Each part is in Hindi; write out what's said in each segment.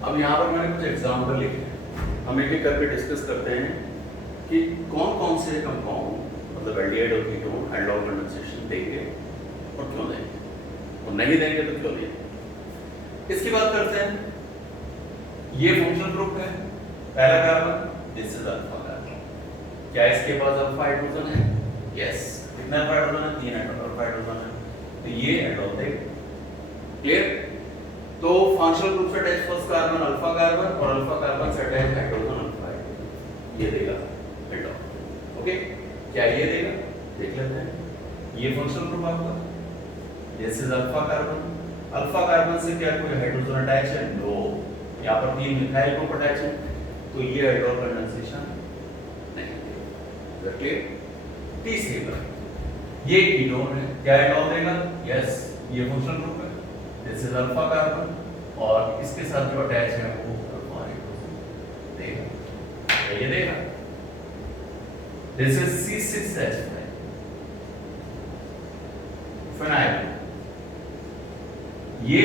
अब यहाँ पर मैंने कुछ एग्जाम्पल लिखे हैं, हम एक एक करके डिस्कस करते हैं कि कौन कौन से कंपाउंड मतलब एल्डिहाइड और कीटोन एल्डोल कंडेंसेशन देंगे और क्यों देंगे, और नहीं देंगे तो क्यों देंगे। इसकी बात करते हैं। ये फंक्शनल ग्रुप है, पहला carbon, this is alpha carbon. क्या इसके पास अल्फा हाइड्रोजन है? यस। कितना अल्फा हाइड्रोजन है? 3 अल्फा हाइड्रोजन है, तो ये एल्डोल देगा। क्लियर? तो फंक्शनल ग्रुप से attach first carbon alpha carbon और अल्फा कार्बन से अटैच हाइड्रोजन अल्फा हाइड्रोजन, ये देगा एल्डोल। ओके, क्या ये देगा? देख लेते हैं। ये फंक्शनल ग्रुप आपका, this is alpha carbon. Alpha carbon से क्या कोई हाइड्रोजन अटैच है? नो। यहाँ पर 3 मिथाइल ग्रुप अटैच है, तो ये एल्डोल कंडेंसेशन नहीं देगा। क्लियर? तीसरी बात, ये कीटोन है, क्या एल्डोल देगा? यस। ये फंक्शनल ग्रुप है, दिस इज अल्फा कार्बन और इसके साथ जो अटैच है वो अल्फा हाइड्रोजन देगा। ये देगा। This is C6H5 phenyl. ये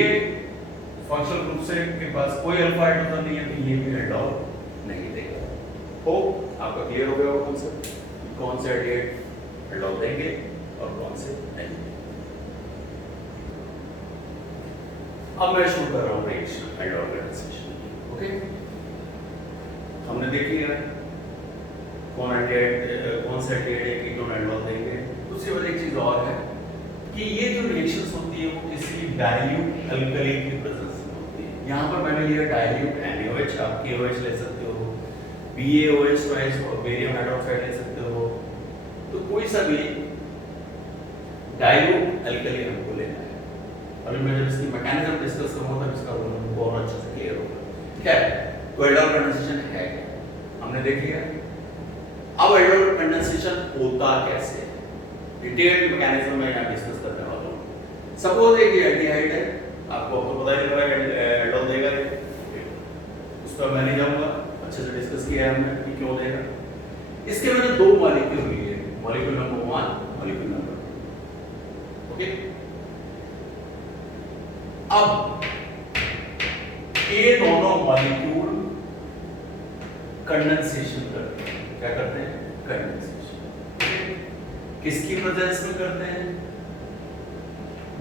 फंक्शनल ग्रुप से के पास कोई अल्फा हाइड्रोजन नहीं है, तो ये भी एल्डोल नहीं देगा। हो आपका क्लियर हो गया होगा कॉन्सेप्ट, कौन से एल्डिहाइड एल्डोल देंगे और कौन से नहीं। अब मैं शुरू कर रहा हूँ रिएक्शन एल्डोल कंडेंसेशन। ओके, हमने देख लिया कौन एल्डिहाइड कौन से एल्डिहाइड कीटोन एल्डोल देंगे। दूसरी वाली एक चीज और है कि ये जो रिएक्शंस होती है वो किसी डाइल्यूट अल्कली की प्रेजेंस में होती है। यहाँ पर मैंने लिया डाइल्यूट NaOH, आप KOH ले सकते हो, BaOH ट्वाइस और बेरियम हाइड्रोक्साइड ले सकते हो, तो कोई सा भी डाइल्यूट अल्कली हमको लेना है। अभी मैं जब इसकी मैकेनिज्म डिस्कस करूंगा तब इसका वो और अच्छे से क्लियर होगा। क्या है तो एल्डोल कंडेंसेशन है, हमने देख लिया। अब एल्डोल कंडेंसेशन होता कैसे, डिटेल्ड मैकेनिज्म में यहाँ डिस्कस करने वाला हूँ। सपोज एक एल्डिहाइड है, आपको तो पता ही लग रहा है एल्डोल देगा, उस पर मैं नहीं जाऊंगा, अच्छे से डिस्कस किया है हमने कि क्यों देगा। इसके मैंने 2 मॉलिक्यूल लिए, molecule number 1, molecule number 2। Okay, अब ये दोनों मॉलिक्यूल कंडेंसेशन करते हैं। क्या करते हैं? कंडेंसेशन। किसकी प्रेजेंस में करते हैं?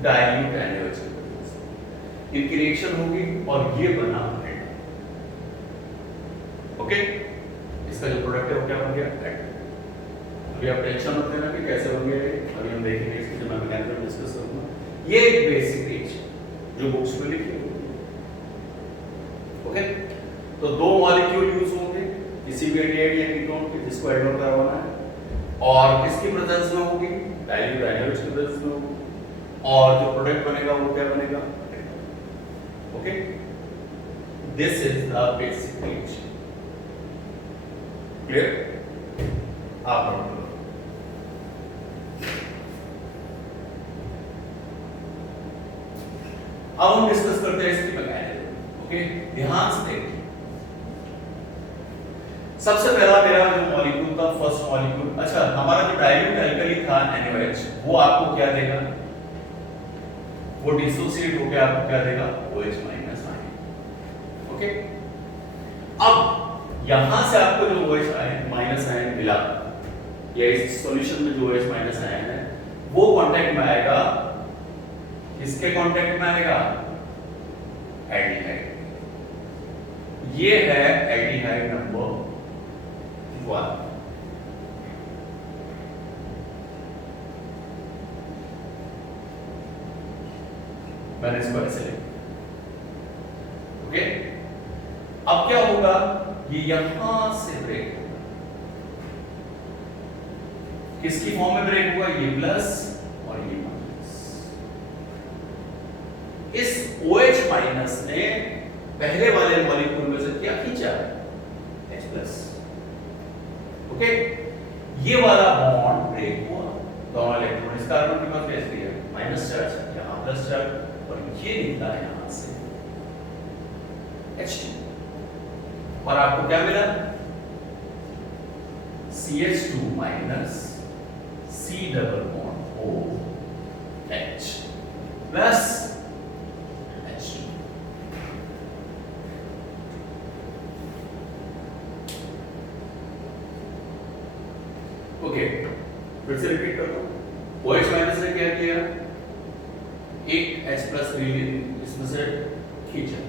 डाइल्यूट NaOH की प्रेजेंस में। इनकी रिएक्शन होगी और ये बना एल्डोल। ओके, इसका जो प्रोडक्ट है वो क्या बन गया? एल्डोल। अभी आप टेंशन मत लेना कि कैसे बन गया, अभी हम देखेंगे इसकी जब मैं मैकेनिज्म डिस्कस करूंगा। ये एक बेसिक रिएक्शन जो बुक्स में लिखी हुई है। ओके, तो 2 मॉलिक्यूल यूज होंगे किसी भी एल्डिहाइड या कीटोन के जिसको एल्डोल करवाना है, और किसकी प्रेजेंस में होगी? डाइल्यूट NaOH की प्रेजेंस में होगी, और जो प्रोडक्ट बनेगा वो क्या बनेगा? Okay, this is the basic reaction. Clear? आप नोट करो। अब हम डिस्कस करते हैं इसकी मैकेनिज्म। ओके, ध्यान से देखिए। सबसे पहला मेरा जो मॉलिक्यूल था, फर्स्ट मॉलिक्यूल, अच्छा हमारा जो डाइल्यूट अल्कली था NaOH, वो आपको क्या देगा? वो डिसोसिएट होकर आपको क्या देगा? OH minus ion. ओके, अब यहां से आपको जो OH आयन माइनस आयन मिला, या इस सॉल्यूशन में जो OH माइनस आयन है वो कांटेक्ट में आएगा, किसके कांटेक्ट में आएगा? एल्डिहाइड। ये है एल्डिहाइड नंबर 1। मैंने इसको ऐसे लिखा। ओके, अब क्या होगा? ये यहां से ब्रेक होगा। किसकी फॉर्म में ब्रेक हुआ? ये प्लस और ये माइनस। इस OH माइनस ने पहले वाले मॉलिक्यूल में से क्या खींचा? H plus. ओके, ये वाला बॉन्ड ब्रेक हुआ, दोनों इलेक्ट्रॉन इस कार्बन के पास भेज दिया, माइनस चार्ज, यहां प्लस चार्ज, और ये निकला यहां से H2, और आपको क्या मिला? CH2 minus C double bond OH plus H2। Okay, फिर से रिपीट करता हूँ। OH माइनस ने क्या किया, एक H प्लस इसमें से खींचा।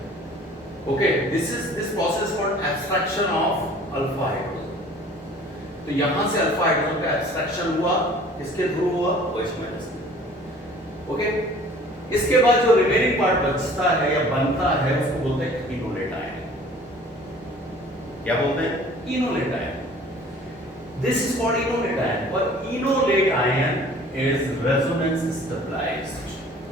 Okay, this process called abstraction of alpha hydrogen. तो यहां से अल्फा हाइड्रोजन का एब्स्ट्रैक्शन हुआ, किसके थ्रू हुआ, OH माइनस में। ओके, इसके बाद जो रिमेनिंग पार्ट बचता है या बनता है उसको बोलते हैं इनोलेट आयन। क्या बोलते हैं, enolate ion. This is called enolate ion, और enolate ion is resonance stabilised.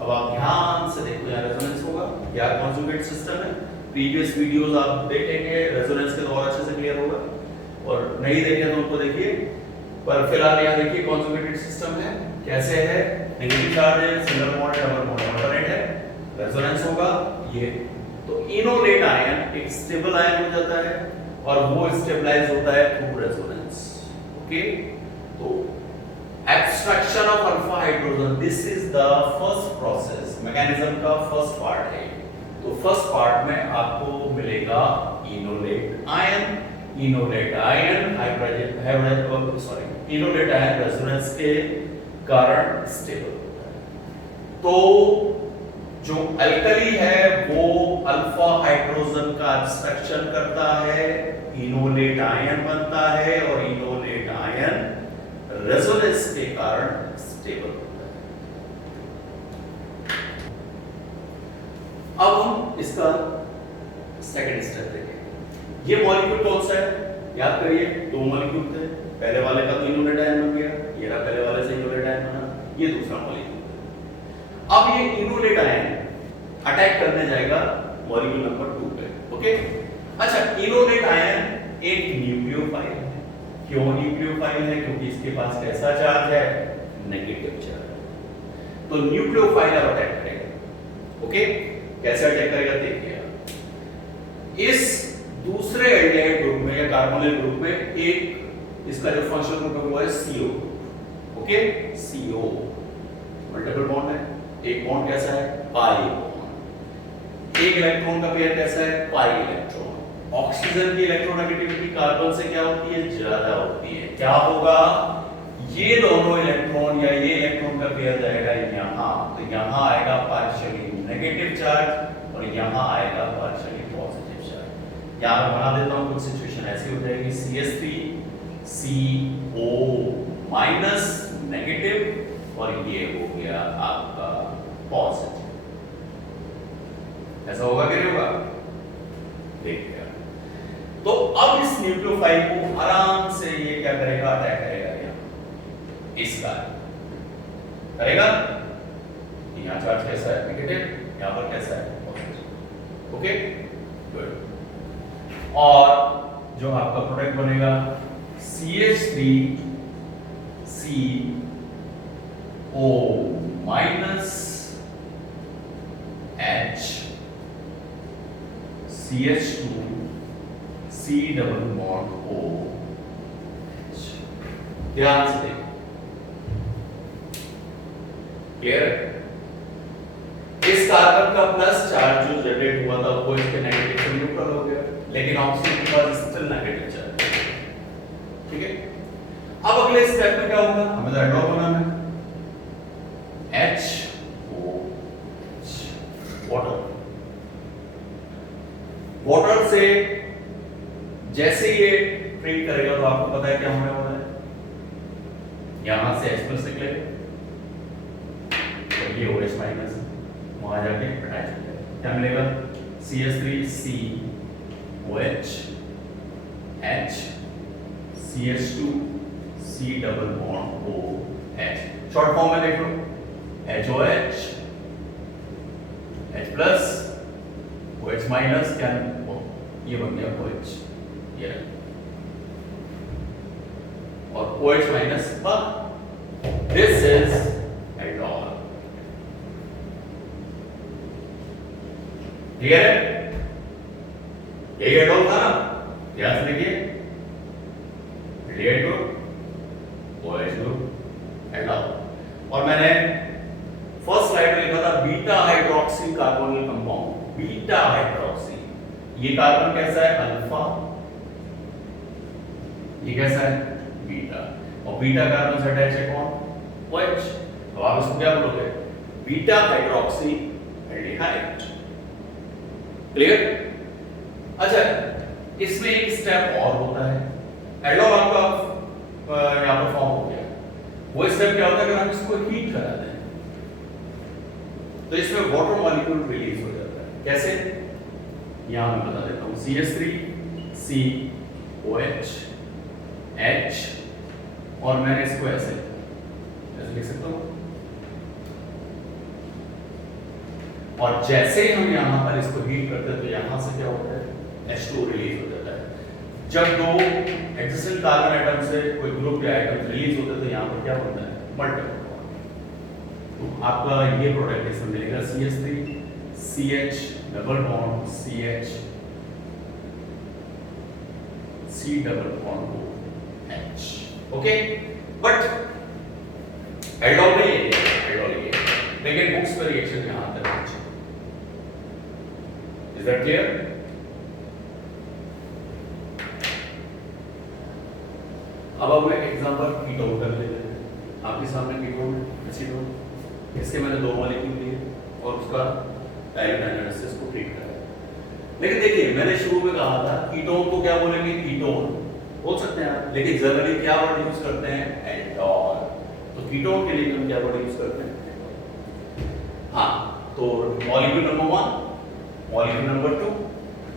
अब आप ध्यान से देखो, यहाँ रेजोनेंस होगा, क्या कॉन्जुगेट सिस्टम है। प्रीवियस वीडियोस आप देखेंगे, रेजोनेंस के द्वारा अच्छे से क्लियर होगा, और नहीं देखे तो उनको देखिए। पर फिलहाल यहाँ देखिए कॉन्जुगेटेड सिस्टम है, कैसे है, नेगेटिव चार्ज है, single bond double bond alternate है, रेजोनेंस होगा ये। तो इनोलेट आयन एक स्टेबल आयन हो जाता है, और वो स्टेबलाइज होता है थ्रू रेजोनेंस। ओके, तो abstraction of alpha hydrogen, this is the first process, mechanism का फर्स्ट पार्ट है। तो फर्स्ट पार्ट में आपको मिलेगा enolate ion. Enolate ion enolate ion resonance के कारण स्टेबल होता है। तो जो अल्कली है वो अल्फा हाइड्रोजन का एब्स्ट्रैक्शन करता है, इनोलेट आयन बनता है, और इनोलेट आयन रेजोनेंस के कारण स्टेबल होता है। अब हम इसका सेकंड स्टेप देखेंगे। ये मॉलिक्यूल कौन सा है, याद करिए, दो मॉलिक्यूल थे, पहले वाले का तो इनोलेट आयन बन गया, ये रहा पहले वाले से इनोलेट आयन बना, ये दूसरा मॉलिक्यूल है। अब ये इनोलेट आयन अटैक करने जाएगा मॉलिक्यूल नंबर 2 पे। ओके, अच्छा, इनोलेट आयन एक न्यूक्लियोफाइल है। क्यों न्यूक्लियोफाइल है, क्योंकि इसके पास कैसा चार्ज है, नेगेटिव चार्ज। तो न्यूक्लियोफाइल अब अटैक करेगा। ओके, कैसे अटैक करेगा देखिए आप। इस दूसरे एल्डिहाइड ग्रुप में या कार्बोनिल ग्रुप में एक इसका जो फंक्शनल ग्रुप है वो है CO। Okay, CO multiple bond है, एक बॉन्ड कैसा है, पाई बॉन्ड। एक इलेक्ट्रॉन का पेयर कैसा है, पाई इलेक्ट्रॉन। ऑक्सीजन की इलेक्ट्रोनेगेटिविटी कार्बन से क्या होती है, ज्यादा होती है। क्या होगा, ये दोनों इलेक्ट्रॉन या ये इलेक्ट्रॉन का पेयर जाएगा यहां, तो यहां आएगा पार्शियली नेगेटिव चार्ज, और यहां आएगा पार्शियली पॉजिटिव चार्ज। यहां पर बना देता हूं, कुछ सिचुएशन ऐसी हो जाएगी, CH3CO माइनस नेगेटिव, और ये हो गया आपका पॉजिटिव। ऐसा होगा कि नहीं होगा, देखिए। तो अब इस न्यूक्लियोफाइल को आराम से ये क्या करेगा, अटैक करेगा यहाँ, इसका करेगा। यहाँ चार्ज कैसा है, नेगेटिव, यहाँ पर कैसा है, पॉजिटिव। Okay, good. और जो आपका प्रोडक्ट बनेगा CH3CO minus H CH2 C double bond O। ध्यान से देखो, क्लियर है। इस कार्बन का प्लस चार्ज जो जनरेट हुआ था वो इसके नेगेटिव से न्यूट्रल हो गया, लेकिन ऑक्सीजन के पास स्टिल नेगेटिव चार्ज। ठीक है, अब अगले स्टेप में क्या होगा, हमें तो एडॉप बनाना है, HOH वाटर। वाटर से जैसे ये ट्रीट करेगा तो आपको पता है क्या होने वाला है, यहां से H प्लस निकलेगा, तो ये OH माइनस वहां जाके अटैच हो जाएगा। क्या मिलेगा, CH3COH H CH2 C double bond OH। Short form में देख लो, HOH H plus OH minus, क्या ये बन गया OH, ये और OH माइनस पर दिस इज एल्कोहल। क्लियर है, यही एल्कोहल था ना, ध्यान से देखिए, aldehyde group OH group alcohol. और मैंने फर्स्ट स्लाइड में लिखा था beta hydroxy carbonyl compound, beta hydroxy. ये कार्बन कैसा है, अल्फा, ये कैसा है, बीटा। और बीटा कार्बन से अटैच है कौन? OH। अब आप इसको क्या बोलोगे? Beta hydroxy aldehyde. क्लियर? अच्छा, इसमें एक स्टेप और होता है। एल्डोल आपका यहां पर फॉर्म हो गया। वो स्टेप क्या होता है? अगर हम इसको हीट करा दें तो इसमें वाटर मॉलिक्यूल रिलीज हो जाता है। कैसे? यहां मैं बता देता हूं। CH3COH H, और मैंने इसको ऐसे लिख सकता हूं। और जैसे ही हम यहां पर इसको हीट करते हैं तो यहां से क्या होता है? H2 रिलीज हो जाता है। जब दो एडजेसेंट कार्बन एटम से कोई ग्रुप या एटम रिलीज होते हैं तो यहां पर क्या बनता है? Multiple bond. तो आपका ये प्रोडक्ट इसमें मिलेगा CH3 CH double bond CH C double bond H। Okay, but aldol में ये लेकिन बुक्स पर रिएक्शन यहां तक है। Is that clear? अब हम एग्जांपल कीटोन कर लेते हैं। आपके सामने कीटोन एसीटोन, इसके मैंने दो मॉलिक्यूल लिए और उसका डायरेक्ट एनालिसिस को ट्रीट करा। लेकिन देखिए, मैंने शुरू में कहा था कीटोन को क्या बोलेंगे? कीटोन बोल सकते हैं आप, लेकिन जनरली क्या वर्ड यूज करते हैं? एल्डोल। तो कीटोन के लिए हम क्या वर्ड यूज करते हैं? हाँ, तो मॉलिक्यूल नंबर 1, मॉलिक्यूल नंबर 2,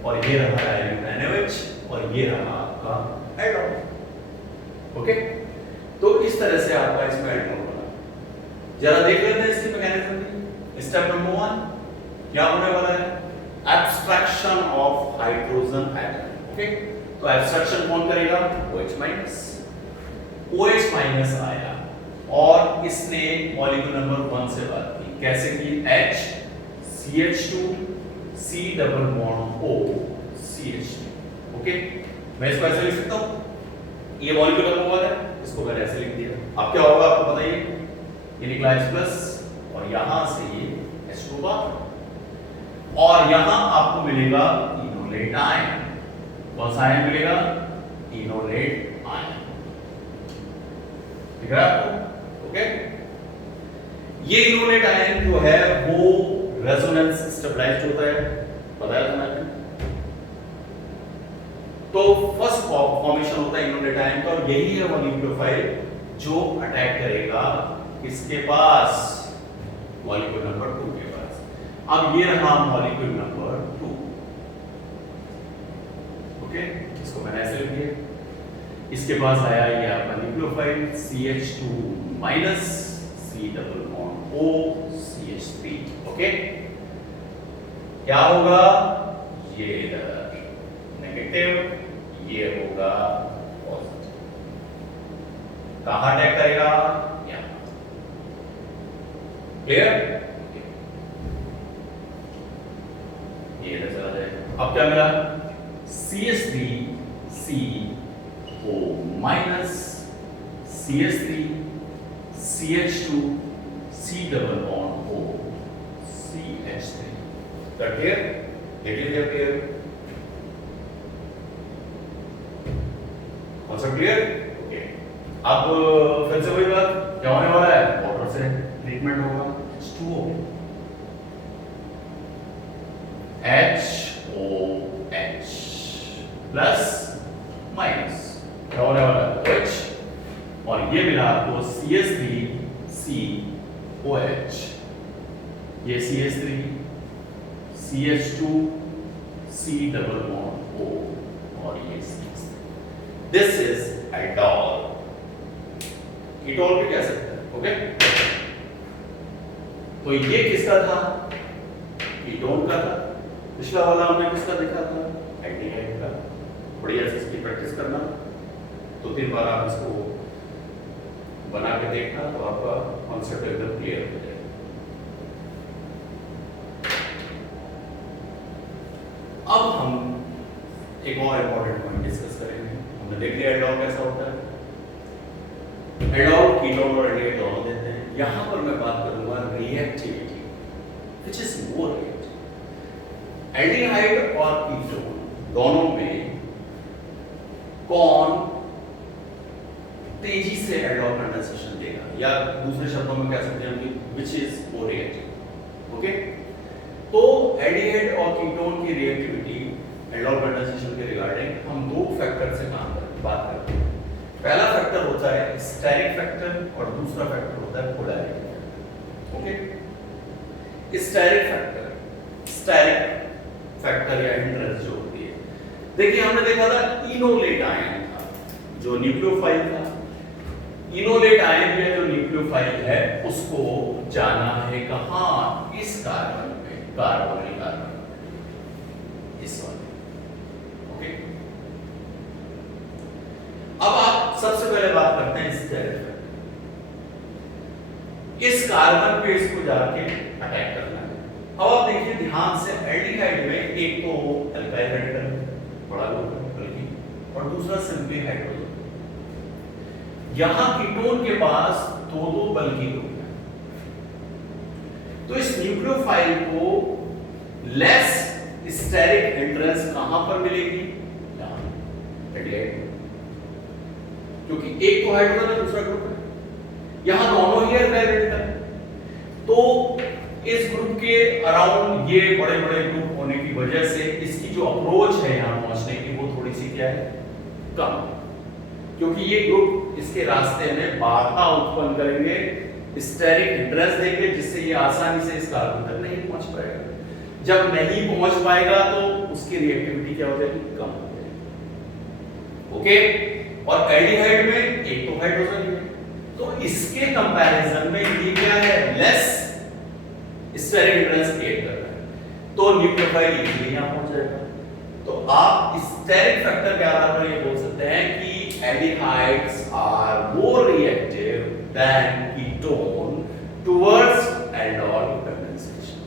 और ये रहा डायरेक्ट NaOH, और ये रहा आपका एल्डोल। ओके, तो इस तरह से आपका इसमें एल्डोल बना। जरा देख लेते हैं इसकी मैकेनिज्म। स्टेप नंबर 1 क्या होने वाला है? Abstraction of hydrogen atom. Okay, तो एब्स्ट्रैक्शन कौन करेगा? OH minus. OH माइनस आया और इसने मॉलिक्यूल नंबर 1 से बात की। कैसे की? H CH2 C double bond O CH2। Okay, मैं इसको ऐसे लिख सकता हूं। ये मॉलिक्यूल नंबर 1 है, इसको मैंने ऐसे लिख दिया। अब क्या होगा आपको बताइए? ये निकला H प्लस और यहां से ये H2 बाहर, और यहां आपको मिलेगा इनोलेट आयन। कौन सा आयन मिलेगा? Enolate ion. ठीक है आपको? ओके, ये इनोलेट आयन जो है वो रेजोनेंस स्टेबलाइज्ड होता है, बताया था मैंने। तो फर्स्ट फॉर्मेशन होता है इनोलेट आयन का, और यही है वो न्यूक्लियोफाइल जो अटैक करेगा किसके पास? मॉलिक्यूल नंबर 2 के पास। अब ये रहा मॉलिक्यूल नंबर 2। ओके, इसको मैंने ऐसे लिख दिया। इसके पास आया ये आपका nucleophile CH2 minus C double bond O CH3। Okay, क्या होगा? ये इधर नेगेटिव, ये होगा पॉजिटिव। कहां अटैक करेगा? यहां। क्लियर? ये इधर चला जाएगा। अब क्या मिला? CH3CO minus CH3 CH2 C double bond O CH3। Clear? देख लीजिए क्लियर? Concept clear? ओके, अब फिर से वही बात, क्या होने वाला है? वाटर से ट्रीटमेंट होगा। H2O HOH प्लस माइनस, क्या होने वाला है? OH, और ये मिला आपको CH3COH, ये CH3 CH2 C double bond O, और ये CH3। This is aldol. Ketone भी कह सकते हैं। ओके, तो ये किसका था? कीटोन का था। पिछला वाला हमने किसका देखा था? एल्डिहाइड का। बढ़िया से इसकी प्रैक्टिस करना, 2-3 बार आप इसको बना के देखना तो आपका कॉन्सेप्ट एकदम क्लियर हो जाएगा। अब हम एक और इंपॉर्टेंट पॉइंट डिस्कस करेंगे। हमने देख लिया एल्डोल कैसा होता है। एल्डोल कीटोन और एल्डिहाइड दोनों देते हैं। यहां पर मैं बात करूंगा reactivity, which is more reactive. Aldehyde और कीटोन दोनों में कौन तेजी से एडलॉक कंडेंसेशन देगा, या दूसरे शब्दों में कह सकते हैं कि which is more reactive. Okay, तो एल्डिहाइड और कीटोन की रिएक्टिविटी एडलॉक कंडेंसेशन के रिगार्डिंग हम दो फैक्टर से बात करते हैं। पहला फैक्टर होता है स्टेरिक फैक्टर और दूसरा फैक्टर होता है polarity factor. Okay, steric factor या हिंड्रेंस जो होती है, देखिए हमने देखा था इनोलेट आयन था जो न्यूक्लियोफाइल था। इनोलेट आयन या जो न्यूक्लियोफाइल है उसको जाना है कहां, इस कार्बन पे, कार्बन इस वाले। ओके, अब आप सबसे पहले बात करते हैं स्टेरिक फैक्टर। इस कार्बन पे इसको जाके अटैक करना है। अब आप देखिए ध्यान से, एल्डिहाइड में एक तो अल्काइल रेडिकल बड़ा ग्रुप है बल्कि, और दूसरा सिंपली हाइड्रोजन। यहां कीटोन के पास दो बल्कि ग्रुप है, तो इस न्यूक्लियोफाइल को लेस स्टेरिक हिंड्रेंस कहां पर मिलेगी, यहां एल्डिहाइड, क्योंकि एक तो हाइड्रोजन है दूसरा ग्रुप है, यहां दोनों ही अल्काइल रेडिकल है। तो इस ग्रुप के अराउंड ये बड़े बड़े ग्रुप होने की वजह से इसकी जो अप्रोच है यहां पहुंचने की वो थोड़ी सी क्या है, कम, क्योंकि ये ग्रुप इसके रास्ते में बाधा उत्पन्न करेंगे, स्टेरिक हिंड्रेंस देंगे, जिससे ये आसानी से इस कार्बन तक नहीं पहुंच पाएगा। जब नहीं पहुंच पाएगा तो उसकी रिएक्टिविटी क्या हो जाएगी, कम हो जाएगी। ओके, और एल्डिहाइड में एक तो हाइड्रोजन है, तो इसके कंपैरिजन में ये क्या है, लेस स्टेरिक हिंड्रेंस क्रिएट कर रहा है, तो न्यूक्लियोफाइल इजीली यहां पहुंच जाएगा। तो आप स्टेरिक फैक्टर के आधार पर ये बोल सकते हैं कि aldehydes are more reactive than ketone towards aldehyde condensation.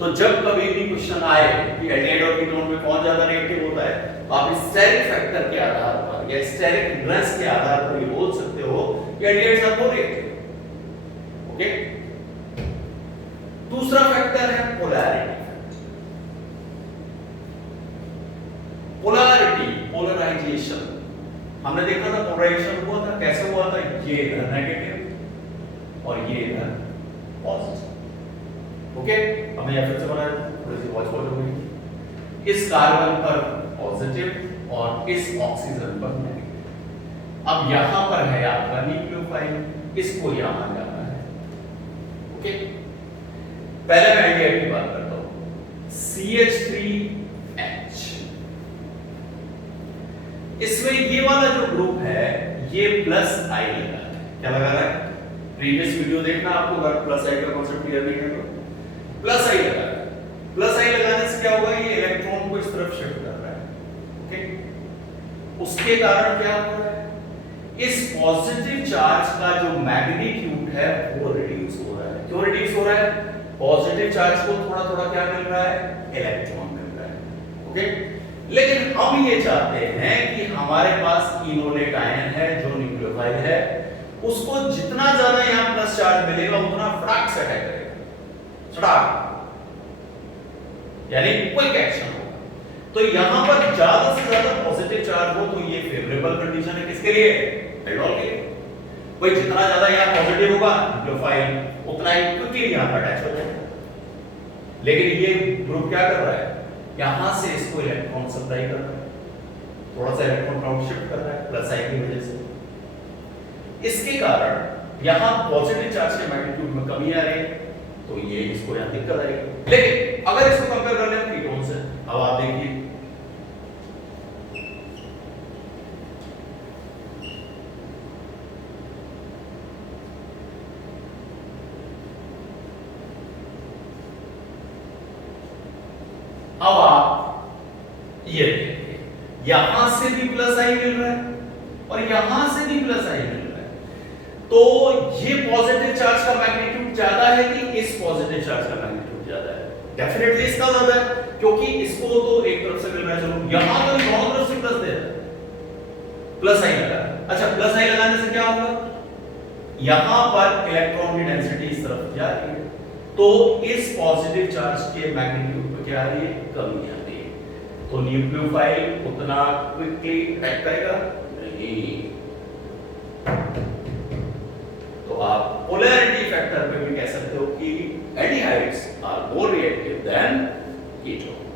तो जब कभी भी क्वेश्चन आए कि एल्डिहाइड और कीटोन में कौन ज्यादा रिएक्टिव होता है, तो आप स्टेरिक फैक्टर के आधार पर या स्टेरिक हिंड्रेंस के आधार पर ये बोल सकते हो कि aldehydes are more reactive. Okay, दूसरा फैक्टर है पोलैरिटी। पोलराइजेशन हमने देखा था, पोलराइजेशन हुआ था, कैसे हुआ था, ये इधर नेगेटिव और ये इधर पॉजिटिव। ओके, हमें यह फिर से बनाया, थोड़ी सी वॉच हो गई, इस कार्बन पर पॉजिटिव और इस ऑक्सीजन पर नेगेटिव। अब यहां पर है आपका न्यूक्लियोफाइल, इसको यहां जाना है। ओके, पहले मैं एल्डिहाइड की बात करता हूं, CH3H। इसमें ये वाला जो ग्रुप है ये प्लस आई लगा है, क्या लगा रहा है, प्रीवियस वीडियो देखना आपको, अगर प्लस आई का कांसेप्ट क्लियर नहीं है तो प्लस आई लगा है। प्लस आई लगाने से क्या होगा, ये इलेक्ट्रॉन को इस तरफ शिफ्ट कर रहा है। ओके, उसके कारण क्या हो रहा है, इस पॉजिटिव चार्ज का जो मैग्नीट्यूड है वो रिड्यूस हो रहा है। क्यों रिड्यूस हो रहा है, पॉजिटिव चार्ज को थोड़ा थोड़ा क्या मिल रहा है, इलेक्ट्रॉन मिल रहा है। ओके, लेकिन हम ये चाहते हैं कि हमारे पास इनोलेट आयन है जो न्यूक्लियोफाइल है, उसको जितना ज्यादा यहां प्लस चार्ज मिलेगा उतना फटाक से अटैक करेगा, फटाक, यानी क्विक एक्शन होगा। तो यहां पर ज्यादा से ज्यादा पॉजिटिव चार्ज हो तो ये फेवरेबल कंडीशन है किसके लिए, एल्डिहाइड के लिए। भाई जितना ज्यादा यहां पॉजिटिव होगा न्यूक्लियोफाइल उतना ही क्विकली यहां पर अटैच हो जाएगा। लेकिन ये ग्रुप क्या कर रहा है, यहां से इसको इलेक्ट्रॉन सप्लाई कर रहा है, थोड़ा सा इलेक्ट्रॉन राउंड शिफ्ट कर रहा है प्लस आई की वजह से। इसके कारण यहां पॉजिटिव चार्ज के मैग्नीट्यूड में कमी आ रही है, तो ये इसको यहां दिक्कत आएगी। लेकिन अगर इसको कंपेयर कर लें कीटोन से, अब आप देखिए अब आप ये देखिए, यहां से भी प्लस आई मिल रहा है और यहां से भी प्लस आई मिल रहा है, तो ये पॉजिटिव चार्ज का मैग्नीट्यूड ज्यादा है कि इस पॉजिटिव चार्ज का मैग्नीट्यूड ज्यादा है, डेफिनेटली इसका ज्यादा है, क्योंकि इसको तो एक तरफ से मिल रहा है, चलो यहां तो दोनों तरफ से प्लस दे रहा है, प्लस आई लगा। अच्छा, प्लस आई लगाने से क्या होगा, यहां पर इलेक्ट्रॉन की डेंसिटी इस तरफ जा रही है, तो इस पॉजिटिव चार्ज के मैग्नीट्यूड पे क्या आ रही है, कमी आ रही है। तो न्यूक्लियोफाइल उतना क्विकली अटैक करेगा नहीं, तो आप पोलैरिटी फैक्टर पे भी कह सकते हो कि aldehydes are more reactive than ketone.